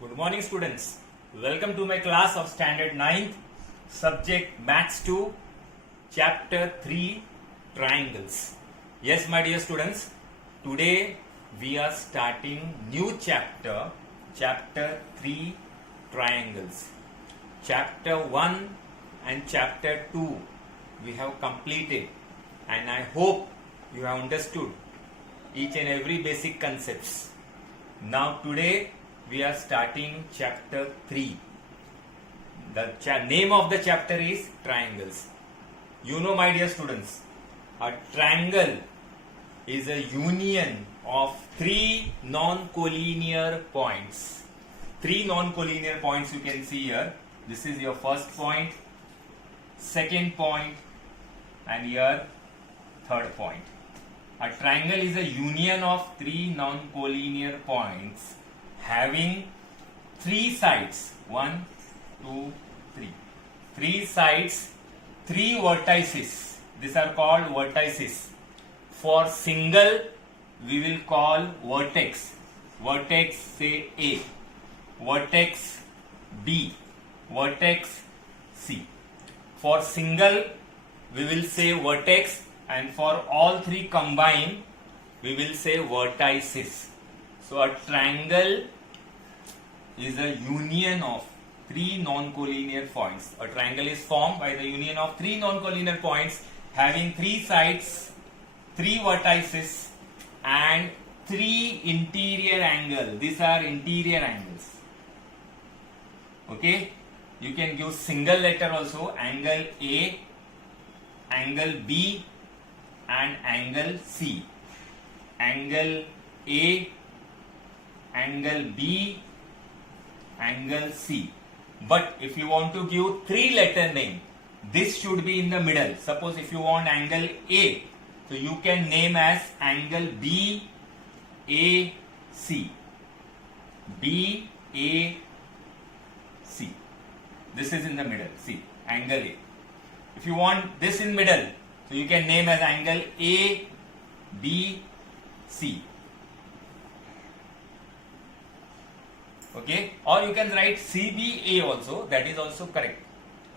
Good morning, students. Welcome to my class of Standard 9th, subject Maths 2, Chapter 3, Triangles. Yes, my dear students, today we are starting new chapter, Chapter 3, Triangles. Chapter 1 and Chapter 2 we have completed, and I hope you have understood each and every basic concepts. Now today we are starting chapter 3. The name of the chapter is triangles. You know, my dear students, a triangle is a union of three non-collinear points. Three non-collinear points you can see here. This is your first point, second point, and your third point. A triangle is a union of three non-collinear points having three sides. 1, 2, 3. Three sides, three vertices. These are called vertices. For single, we will call vertex. Vertex, say A. Vertex B. Vertex C. For single, we will say vertex, and for all three combined, we will say vertices. So a triangle is a union of three non-collinear points. A triangle is formed by the union of three non-collinear points having three sides, three vertices, and three interior angles. These are interior angles. Okay? You can give single letter also, angle A, angle B, and angle C. Angle A, angle B, angle C. But if you want to give three letter name, this should be in the middle. Suppose if you want angle A, so you can name as angle B, A, C. B, A, C. This is in the middle. See, angle A. If you want this in middle, so you can name as angle A, B, C. Okay, or you can write CBA also, that is also correct.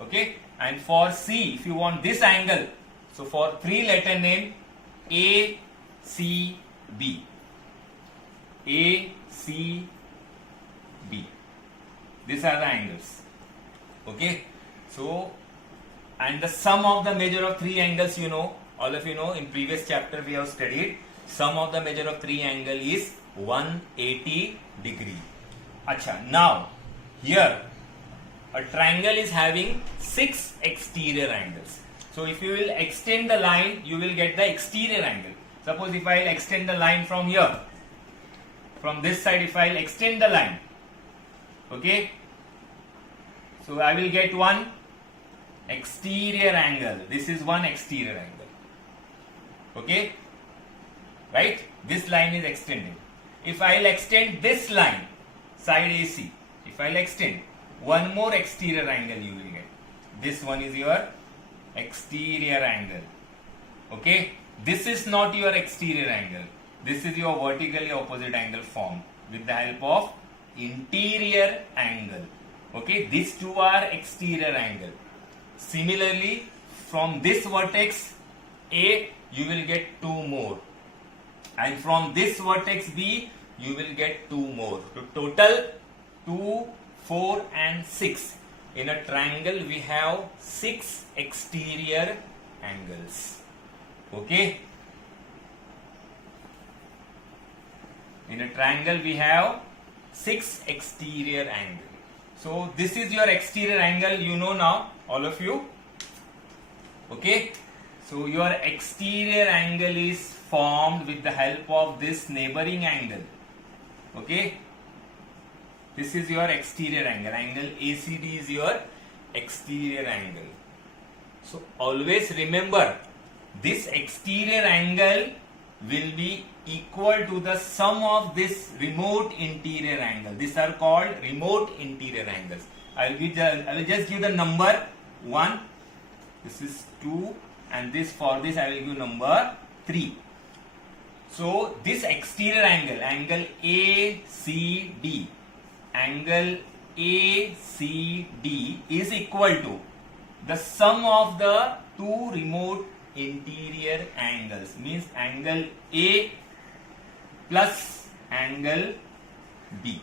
Okay, and for C, if you want this angle, so for three letter name ACB. ACB. These are the angles. Okay, so and the sum of the measure of three angles, you know, all of you know, in previous chapter we have studied sum of the measure of three angle is 180 degree. Acha, now here a triangle is having 6 exterior angles. So if you will extend the line, you will get the exterior angle. Suppose if I will extend the line from here, from this side, if I will extend the line, okay, so I will get one exterior angle. This is one exterior angle. Okay, right? This line is extended. If I will extend this line, side AC, if I will extend, one more exterior angle you will get. This one is your exterior angle. Okay, this is not your exterior angle. This is your vertically opposite angle formed with the help of interior angle. Okay, these two are exterior angle. Similarly, from this vertex A, you will get two more, and from this vertex B, you will get two more. So total 2, 4, and 6. In a triangle, we have 6 exterior angles. Okay. In a triangle, we have 6 exterior angles. So this is your exterior angle, you know now, all of you. Okay. So your exterior angle is formed with the help of this neighboring angle. Okay. This is your exterior angle. Angle ACD is your exterior angle. So always remember, this exterior angle will be equal to the sum of this remote interior angle. These are called remote interior angles. I will just give the number 1. This is 2, and this for this I will give number 3. So this exterior angle, angle ACD, angle ACD is equal to the sum of the two remote interior angles, means angle A plus angle B.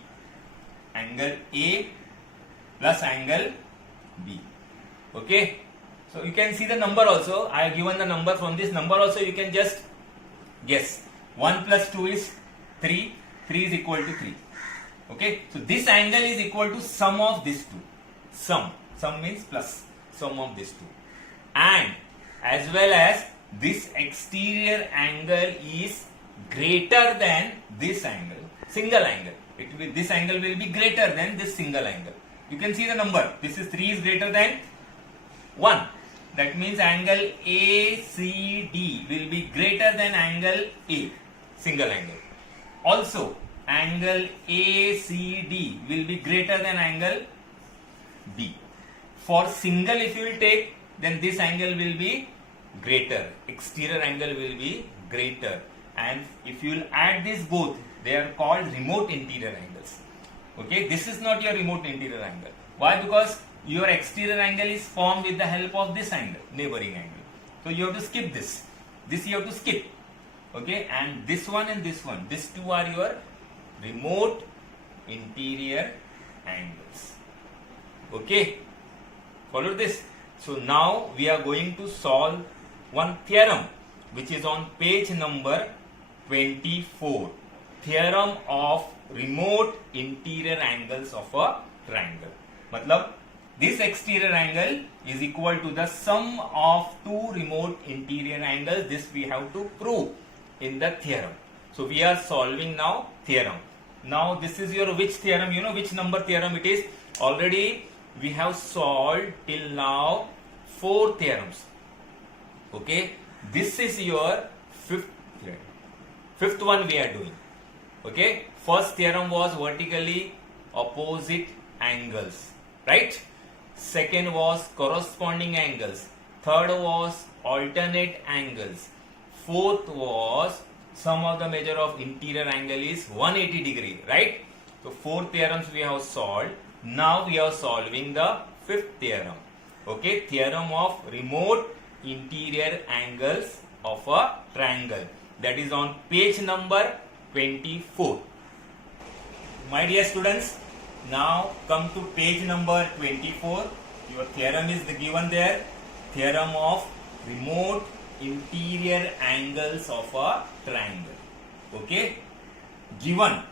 Angle A plus angle B. Okay. So you can see the number also. I have given the number. From this number also you can just guess. 1 plus 2 is 3. 3 is equal to 3. Okay. So this angle is equal to sum of these two. Sum. Sum means plus. Sum of these two. And as well as this exterior angle is greater than this angle. Single angle. This angle will be greater than this single angle. You can see the number. This is 3 is greater than 1. That means angle ACD will be greater than angle A, single angle. Also, angle ACD will be greater than angle B. For single, if you will take, then this angle will be greater. Exterior angle will be greater. And if you will add these both, they are called remote interior angles. Okay, this is not your remote interior angle. Why? Because your exterior angle is formed with the help of this angle, neighboring angle. So you have to skip this. This you have to skip. Okay, and this one and this one. These two are your remote interior angles. Okay, follow this. So now we are going to solve one theorem which is on page number 24. Theorem of remote interior angles of a triangle. Matlab, this exterior angle is equal to the sum of two remote interior angles. This we have to prove in the theorem. So we are solving now theorem. Now this is your which theorem? You know which number theorem it is? Already we have solved till now 4 theorems. Okay, this is your fifth one we are doing. Okay, first theorem was vertically opposite angles, right? Second was corresponding angles. Third was alternate angles. Fourth was sum of the measure of interior angle is 180 degree, right? So 4 theorems we have solved. Now we are solving the 5th theorem. Okay, theorem of remote interior angles of a triangle. That is on page number 24. My dear students, now come to page number 24. Your theorem is given there. Theorem of remote interior angles of a triangle. Okay. Given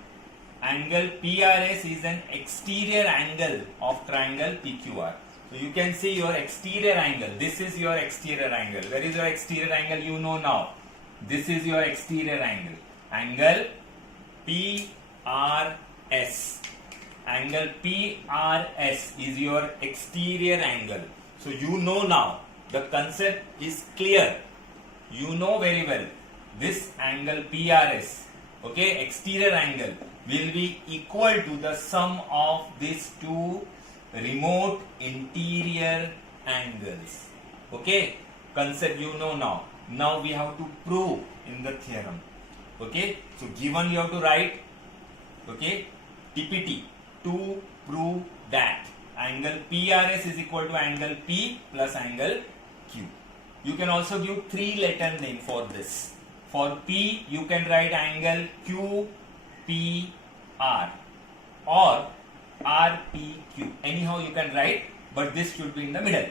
angle PRS is an exterior angle of triangle PQR. So you can see your exterior angle. This is your exterior angle. Where is your exterior angle? You know now. This is your exterior angle. Angle PRS. Angle PRS is your exterior angle. So you know now. The concept is clear. You know very well. This angle PRS, okay, exterior angle will be equal to the sum of these two remote interior angles. Okay, concept you know now. Now we have to prove in the theorem. Okay, so given you have to write, okay, TPT to prove that angle PRS is equal to angle P plus angle Q. You can also give 3-letter name for this. For P, you can write angle QPR or RPQ. Anyhow, you can write, but this should be in the middle.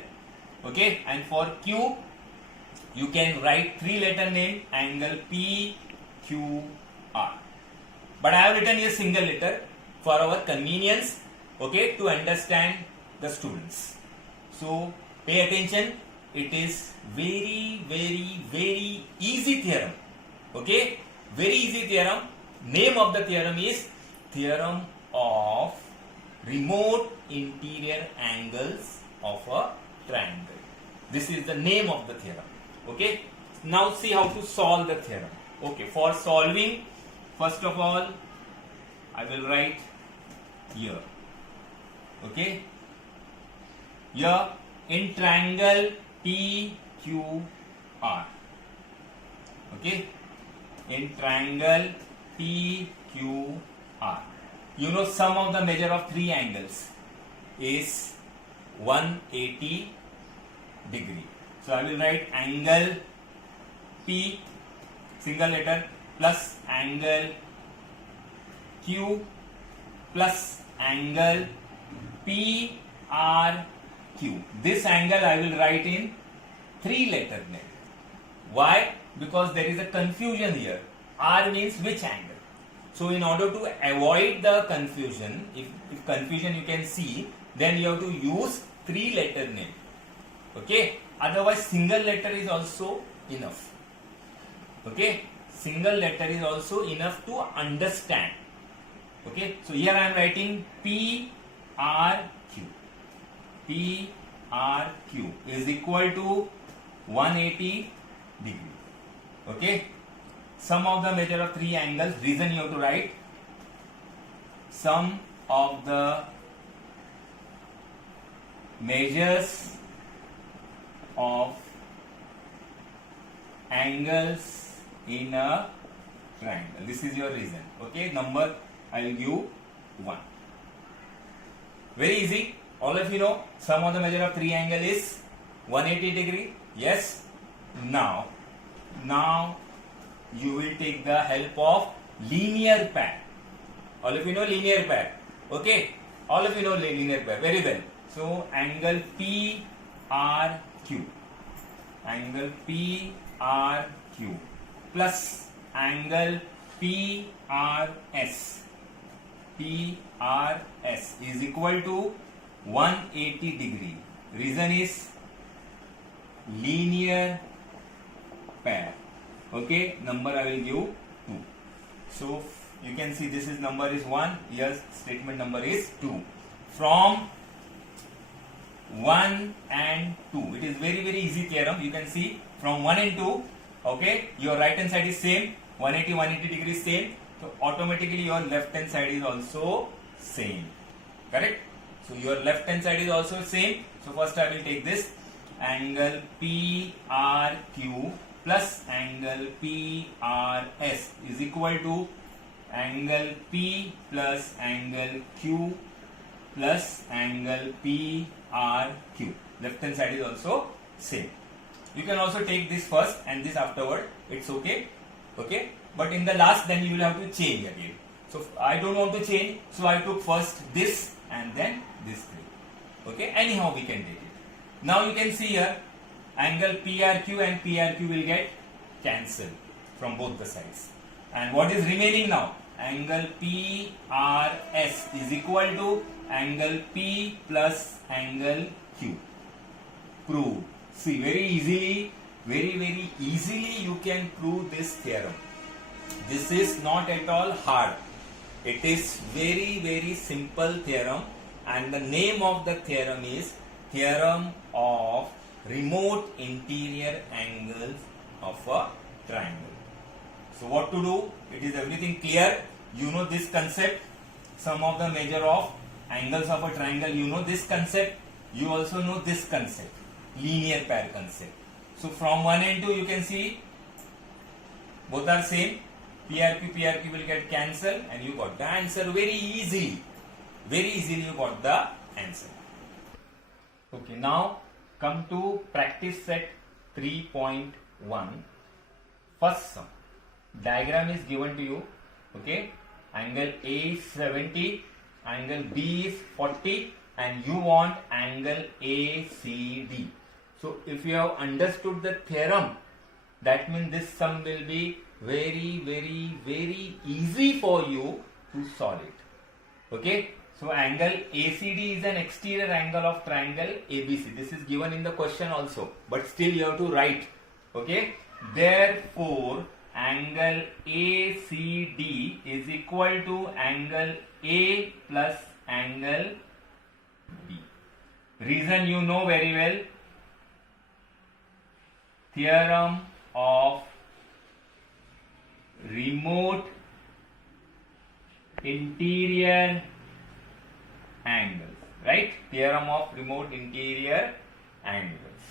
Okay, and for Q, you can write 3-letter name angle PQR. But I have written a single letter for our convenience, okay, to understand the students. So pay attention. It is very easy theorem. Okay, very easy theorem. Name of the theorem is theorem of remote interior angles of a triangle. This is the name of the theorem. Okay, now see how to solve the theorem. Okay, for solving, first of all, I will write here. Okay, here in triangle PQR. Okay, in triangle PQR. you know sum of the measure of three angles is 180 degree. So I will write angle P, single letter, plus angle Q plus angle PRQ. This angle I will write in three letter name. Why? Because there is a confusion here. R means which angle. So in order to avoid the confusion, if confusion you can see, then you have to use three letter name. Okay. Otherwise single letter is also enough. Okay. Single letter is also enough to understand. Okay. So here I am writing PRQ. PRQ is equal to 180 degree. Okay. Sum of the measure of three angles. Reason you have to write sum of the measures of angles in a triangle. This is your reason. Okay. Number I will give 1. Very easy. All of you know sum of the measure of three angle is 180 degree. Yes. Now you will take the help of linear pair. All of you know linear pair. Okay. All of you know linear pair. Very well. So angle PRQ. Angle PRQ plus angle PRS. PRS is equal to 180 degree. Reason is linear pair. Okay, number I will give 2. So you can see this is number is 1. Here statement number is 2. From 1 and 2. It is very easy theorem. You can see from 1 and 2. Okay, your right hand side is same. 180 degrees same. So automatically your left hand side is also same. Correct? So your left hand side is also same. So first I will take this angle PRQ plus angle PRS is equal to angle P plus angle Q plus angle PRQ. Left hand side is also same. You can also take this first and this afterward. It's okay. Okay. But in the last then you will have to change again. So I don't want to change. So I took first this and then this three. Okay. Anyhow we can take it. Now you can see here angle PRQ and PRQ will get cancelled from both the sides. And what is remaining now? Angle PRS is equal to angle P plus angle Q. Prove. See, very easily you can prove this theorem. This is not at all hard. It is very simple theorem, and the name of the theorem is theorem of remote interior angles of a triangle. So what to do? It is everything clear. You know this concept, sum of the measure of angles of a triangle. You know this concept. You also know this concept, linear pair concept. So from 1 and 2 you can see both are same. PRQ will get cancelled and you got the answer very easily. Very easily you got the answer. Okay, now come to practice set 3.1. First sum. Diagram is given to you. Okay, angle A is 70, angle B is 40, and you want angle ACD. So if you have understood the theorem, that means this sum will be very easy for you to solve it. Okay, so angle ACD is an exterior angle of triangle ABC. This is given in the question also, but still you have to write. Okay, therefore angle ACD is equal to angle A plus angle B. Reason you know very well. Theorem of remote interior angles, right? Theorem of remote interior angles.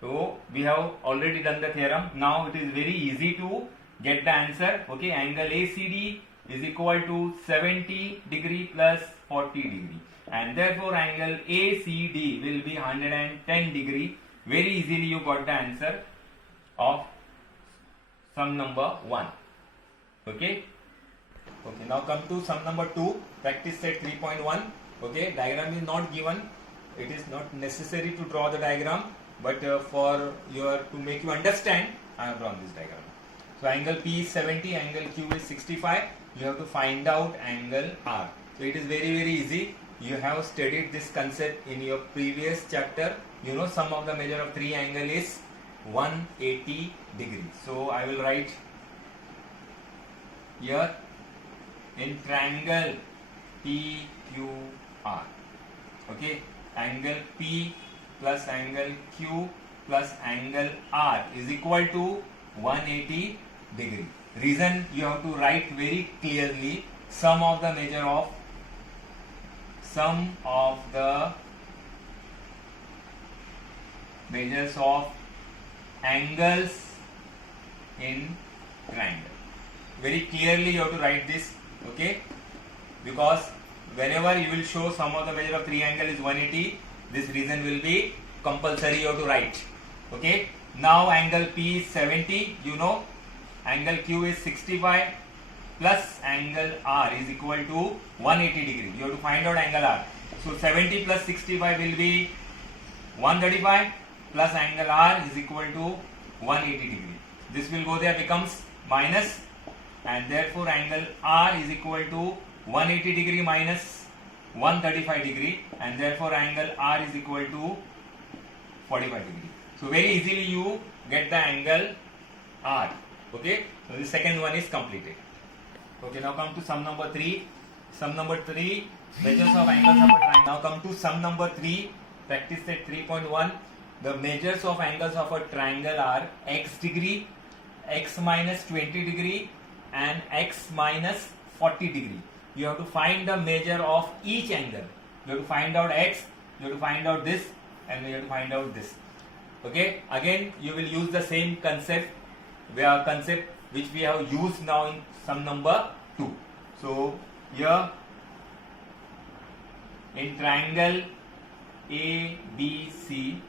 So we have already done the theorem. Now it is very easy to get the answer. Okay, angle ACD is equal to 70 degree plus 40 degree, and therefore angle ACD will be 110 degree. Very easily you got the answer of sum number 1. Okay. Okay, now come to sum number 2, practice set 3.1. Okay, diagram is not given. It is not necessary to draw the diagram, but to make you understand, I have drawn this diagram. So angle P is 70, angle Q is 65. You have to find out angle R. So it is very easy. You have studied this concept in your previous chapter. You know sum of the measure of three angle is 180 degrees. So I will write here in triangle PQR. Okay, angle P plus angle Q plus angle R is equal to 180 degree. Reason you have to write very clearly sum of the measure of measures of angles in triangle. Very clearly you have to write this, okay, because whenever you will show sum of the measure of three angle is 180, this reason will be compulsory, you have to write. Okay, now angle P is 70, you know, angle Q is 65 plus angle R is equal to 180 degree. You have to find out angle R. So 70 plus 65 will be 135 plus angle R is equal to 180 degree. This will go there, becomes minus, and therefore angle R is equal to 180 degree minus 135 degree, and therefore angle R is equal to 45 degree. So very easily you get the angle R. Okay, so the second one is completed. Okay, now come to sum number 3. Sum number 3, measures of angles of a triangle. Now come to sum number 3, practice set 3.1. The measures of angles of a triangle are x degree, x minus 20 degree, and x minus 40 degree. You have to find the measure of each angle. You have to find out x, you have to find out this, and you have to find out this. Okay, again you will use the same concept which we have used now in sum number 2. So here in triangle ABC,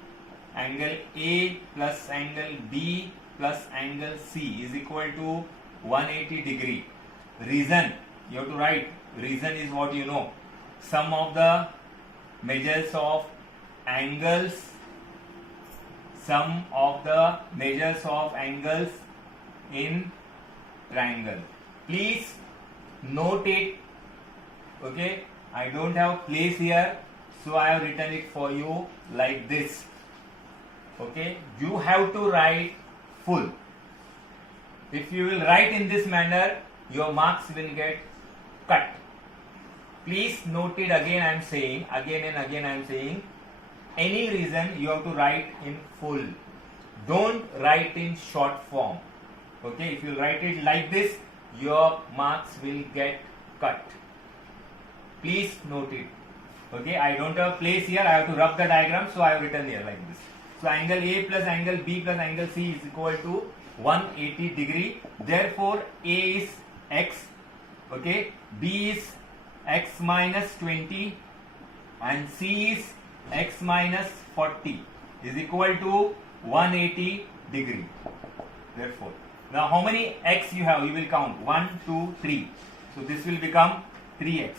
angle A plus angle B plus angle C is equal to 180 degree. Reason, you have to write, reason is what you know, sum of the measures of angles, sum of the measures of angles in triangle. Please note it. Okay, I don't have place here, so I have written it for you like this. Okay, you have to write full. If you will write in this manner, your marks will get cut. Please note it again, I am saying, again and again I am saying, any reason you have to write in full. Don't write in short form. Okay, if you write it like this, your marks will get cut. Please note it. Okay, I don't have place here, I have to rub the diagram, so I have written here like this. So angle A plus angle B plus angle C is equal to 180 degree. Therefore A is x, okay, B is x minus 20, and C is x minus 40 is equal to 180 degree. Therefore, now how many x you have? You will count 1, 2, 3. So this will become 3x.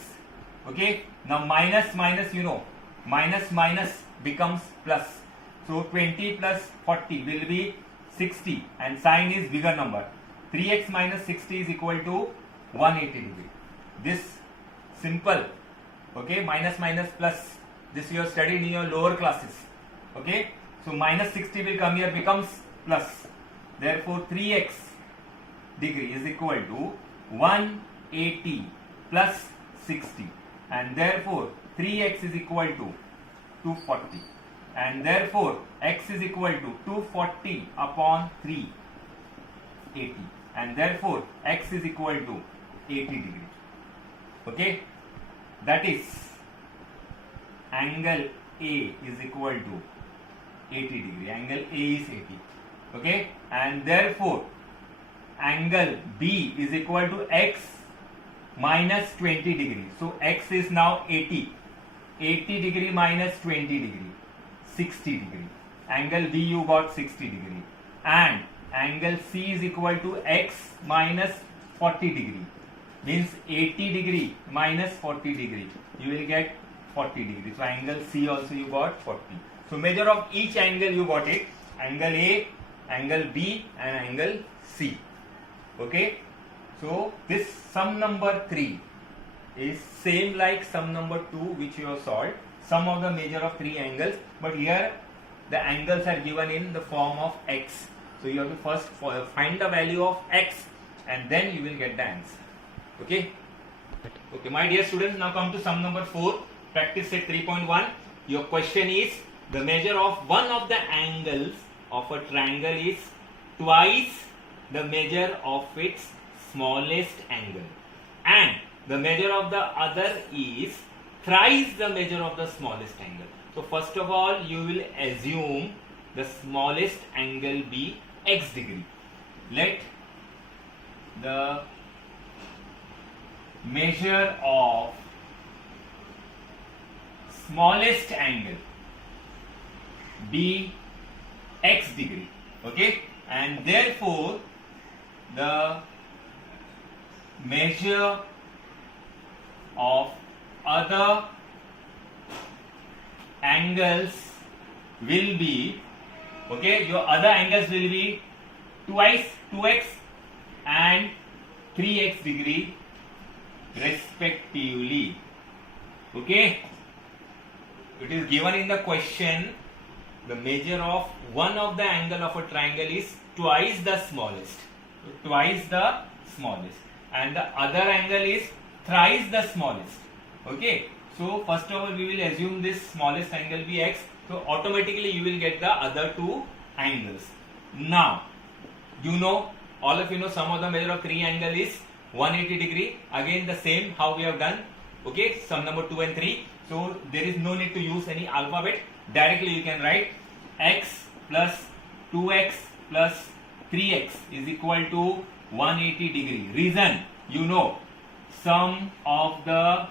Okay. Now minus minus, you know, minus minus becomes plus. So 20 plus 40 will be 60, and sign is bigger number. 3x minus 60 is equal to 180 degree. This simple. Okay, minus minus plus. This you have studied in your lower classes. Okay, so minus 60 will come here, becomes plus. Therefore 3x degree is equal to 180 plus 60, and therefore 3x is equal to 240, and therefore x is equal to 240 upon 380, and therefore x is equal to 80 degree. Okay, that is angle A is equal to 80 degree. Angle A is 80. Okay, and therefore angle B is equal to x minus 20 degree. So x is now 80. 80 degree minus 20 degree, 60 degree. Angle B you got 60 degree. And angle C is equal to x minus 40 degree. Means 80 degree minus 40 degree. You will get 40 degree. So angle C also you got 40. So measure of each angle you got it. Angle A, angle B and angle C. Okay. So this sum number 3 is same like sum number 2 which you have solved. Sum of the measure of 3 angles, but here the angles are given in the form of x. So you have to first find the value of x and then you will get the answer. Okay. Okay, my dear students, now come to sum number 4, practice set 3.1. Your question is the measure of one of the angles of a triangle is twice the measure of its smallest angle, and the measure of the other is thrice the measure of the smallest angle. So first of all you will assume the smallest angle be x degree. Let the measure of smallest angle be x degree. Okay, and therefore the measure of other angles will be, okay, your other angles will be twice 2x and 3x degree respectively. Okay, it is given in the question the measure of one of the angle of a triangle is twice the smallest, and the other angle is thrice the smallest. Okay, so first of all we will assume this smallest angle be x, so automatically you will get the other two angles. Now you know, all of you know, sum of the measure of 3 angle is 180 degree. Again the same how we have done. Okay, sum number 2 and 3. So there is no need to use any alphabet. Directly you can write x plus 2x plus 3x is equal to 180 degree. Reason, you know, sum of the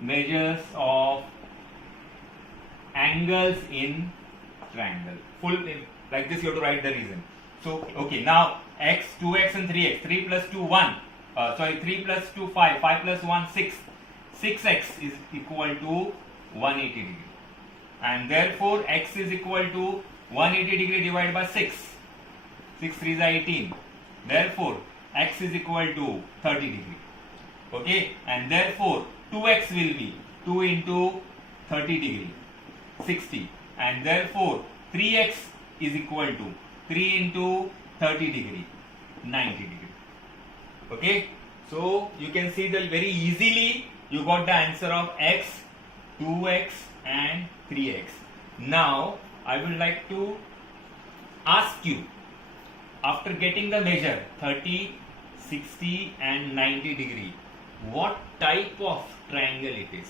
measures of angles in triangle. Full like this you have to write the reason. So okay, now x, 2x and 3x. 3 plus 2 1. 3 plus 2 5. 5 plus 1 6. 6x is equal to 180 degree. And therefore x is equal to 180 degree divided by 6. 6 3 is 18. Therefore x is equal to 30 degree. Okay, and therefore 2x will be 2 into 30 degree, 60, and therefore 3x is equal to 3 into 30 degree, 90 degree. Okay, so you can see that very easily you got the answer of x, 2x and 3x. Now I would like to ask you, after getting the measure 30, 60 and 90 degree, what type of triangle it is?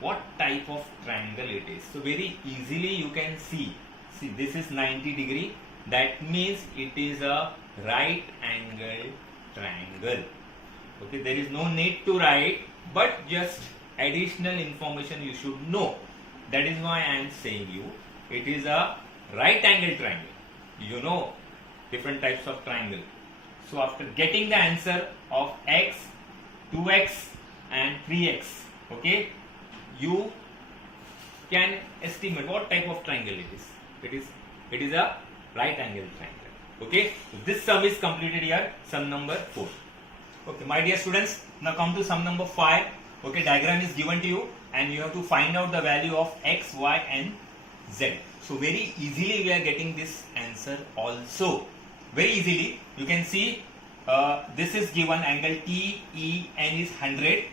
What type of triangle it is? So very easily you can see this is 90 degree, that means it is a right angle triangle. Okay, there is no need to write, but just additional information you should know. That is why I am saying you it is a right angle triangle. You know different types of triangle. So after getting the answer of x, 2x and 3x, okay, you can estimate what type of triangle it is. It is a right angle triangle. Okay, so this sum is completed here, sum number 4. Okay, my dear students, now come to sum number 5. Okay, diagram is given to you and you have to find out the value of x, y and z. So very easily we are getting this answer also. Very easily you can see this is given, angle TEN is 100.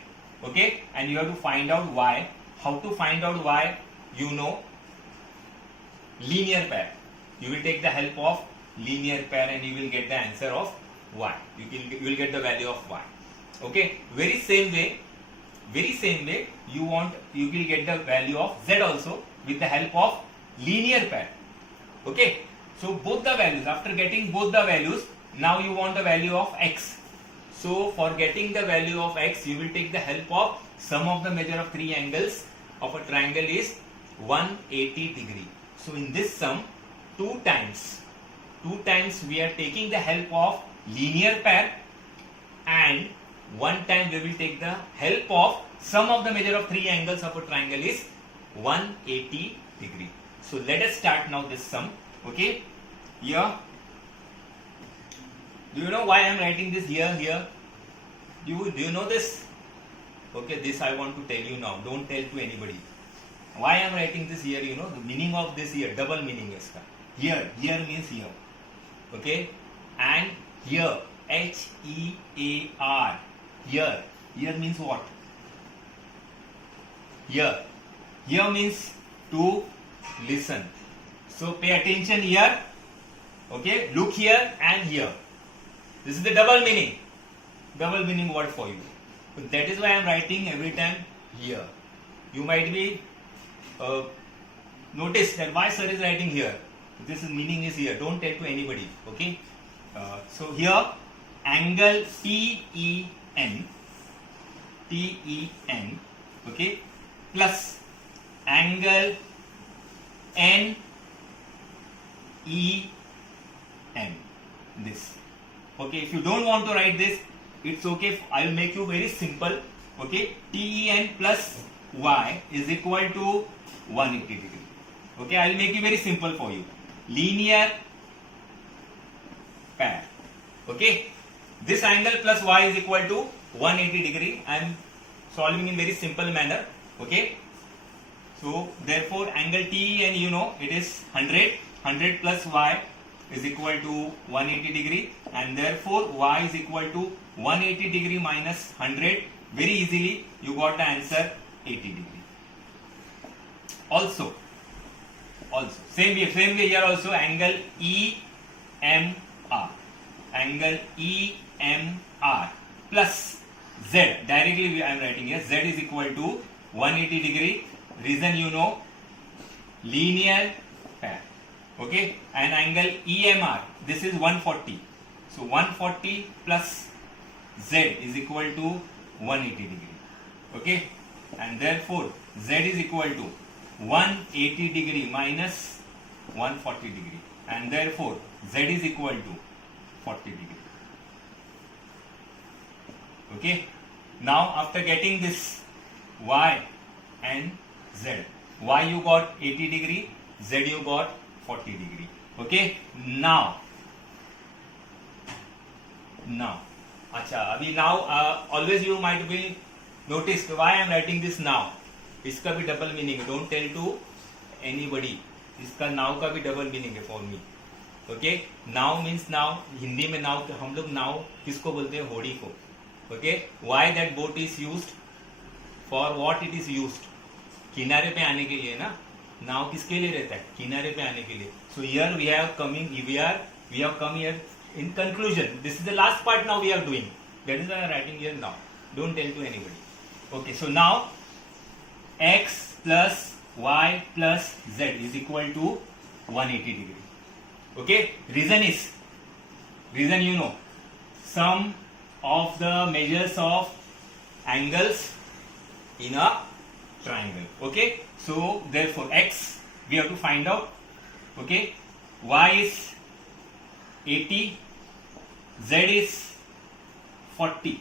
Okay, and you have to find out y. How to find out y? You know, linear pair. You will take the help of linear pair and you will get the answer of y. You will get the value of y. Okay, very same way you will get the value of z also with the help of linear pair. Okay, so both the values, after getting both the values, Now you want the value of x. So for getting the value of x, you will take the help of sum of the measure of three angles of a triangle is 180 degree. So in this sum, two times we are taking the help of linear pair, and one time we will take the help of sum of the measure of three angles of a triangle is 180 degree. So let us start now this sum. Okay, here, do you know why I am writing this here? Do you know this? Okay, this I want to tell you now. Don't tell to anybody. Why I am writing this here? You know the meaning of this here. Double meaning is here. Here means here. Okay, and here, HEAR. Here means what? Here means to listen. So pay attention here. Okay, look here and here. This is the double meaning word for you. So that is why I am writing every time here. You might be notice that why sir is writing here. This is meaning is here. Don't tell to anybody. Okay. So here angle TEN. Okay, plus angle NEM. This. Okay, if you don't want to write this, it's okay. I will make you very simple. Okay, TEN plus Y is equal to 180 degree. Okay, I will make it very simple for you. Linear pair. Okay, this angle plus Y is equal to 180 degree. I am solving in very simple manner. Okay, so therefore angle TEN, you know, it is 100 plus Y is equal to 180 degree, and therefore Y is equal to 180 degree minus 100. Very easily you got the answer 80 degree. Also same way here also angle EMR plus Z. Directly I am writing here Z is equal to 180 degree. Reason you know, linear pair. Okay, and angle EMR, this is 140. So 140 plus Z is equal to 180 degree. Okay, and therefore Z is equal to 180 degree minus 140 degree, and therefore Z is equal to 40 degree. Okay, now after getting this Y and Z, Y you got 80 degree, Z you got 40 degree. Okay, now always you might be noticed why I am writing this now. इसका भी double meaning है. Don't tell to anybody. इसका now का भी double meaning है for me. Okay, now means now. Hindi में now, हम लोग नाउ किसको बोलते हैं? होड़ी को. Okay, why that boat is used, for what it is used? किनारे पे आने के लिए ना. नाउ किसके लिए रहता है? किनारे पे आने के लिए. So here we have come here in conclusion. This is the last part now we are doing. That is why I am writing here now. Don't tell to anybody. Okay, so now x plus y plus z is equal to 180 degree. Okay, reason you know, sum of the measures of angles in a triangle. Okay, so therefore x we have to find out. Okay, y is 80, z is 40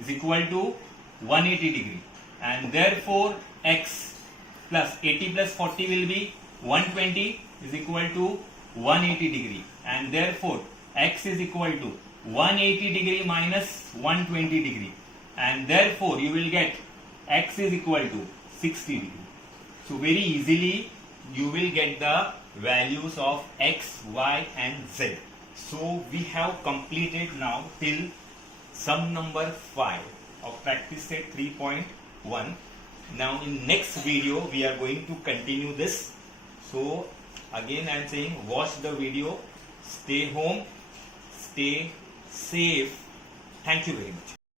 is equal to 180 degree, and therefore x plus 80 plus 40 will be 120 is equal to 180 degree, and therefore x is equal to 180 degree minus 120 degree, and therefore you will get x is equal to 60 degree. So very easily you will get the values of x, y and z. So we have completed now till sum number 5 of practice set 3.1. Now in next video we are going to continue this. So again I am saying, watch the video, stay home, stay safe. Thank you very much.